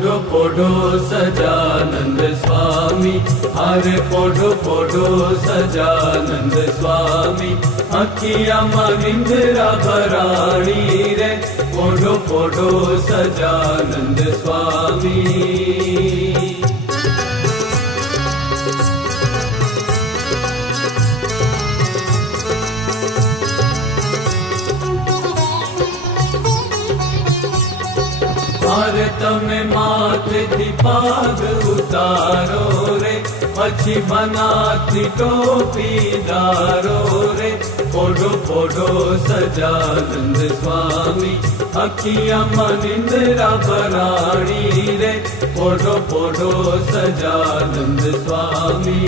पोढ़ो पोढ़ो सजानंद स्वामी, हरे पोढ़ो पोढ़ो सजानंद स्वामी, अखिया मनिंद्रा भराणी रे, पोढ़ो पोढ़ो सजानंद स्वामी। मारे तमे माथे थी पाग उतारो रे, पछी बनाती टोपी दारो रे, पोढ़ो पोढ़ो सजानंद स्वामी, अखिया मनिंद्रा भराणी रे, पोढ़ो पोढ़ो सजानंद स्वामी।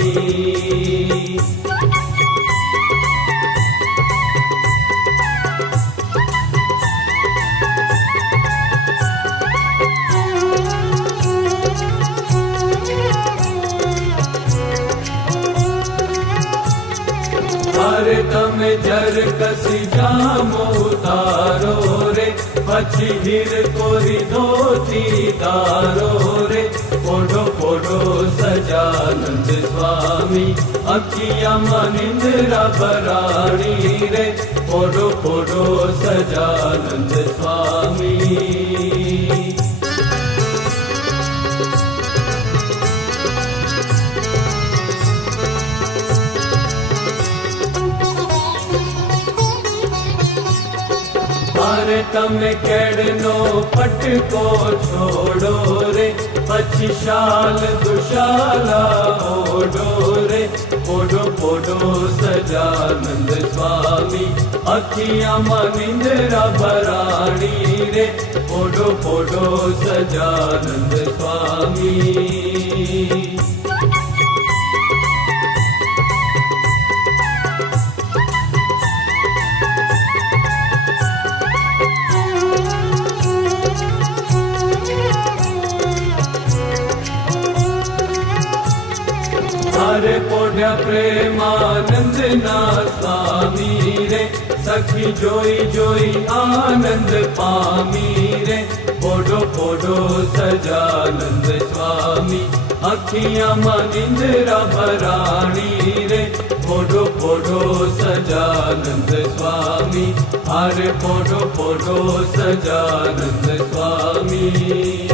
हरे तमे जर कसी जामो उतारो रे, पछी हीर कोरी धोती तारो रे, पोढ़ो पोढ़ो सजानंद स्वामी, अखिया मनिंद्रा भराणी रे, पोढ़ो पोढ़ो सजानंद स्वामी। मारे तमे केड़नो पटको छोड़ो रे, पछी शाल दुशाला ओढ़ो रे, पोढ़ो पोढ़ो सजानंद स्वामी, अखिया मनिंद्रा भराणी रे, पोढ़ो पोढ़ो सजानंद स्वामी। हरे पोढ़्या प्रेमानंद ना स्वामी रे, सखी जोई जोई आनंद पामी रे, पोढ़ो पोढ़ो सजानंद स्वामी, अखिया मनिंद्रा भराणी रे, पोढ़ो पोढ़ो सजानंद स्वामी, हरे पोढ़ो पोढ़ो सजानंद स्वामी।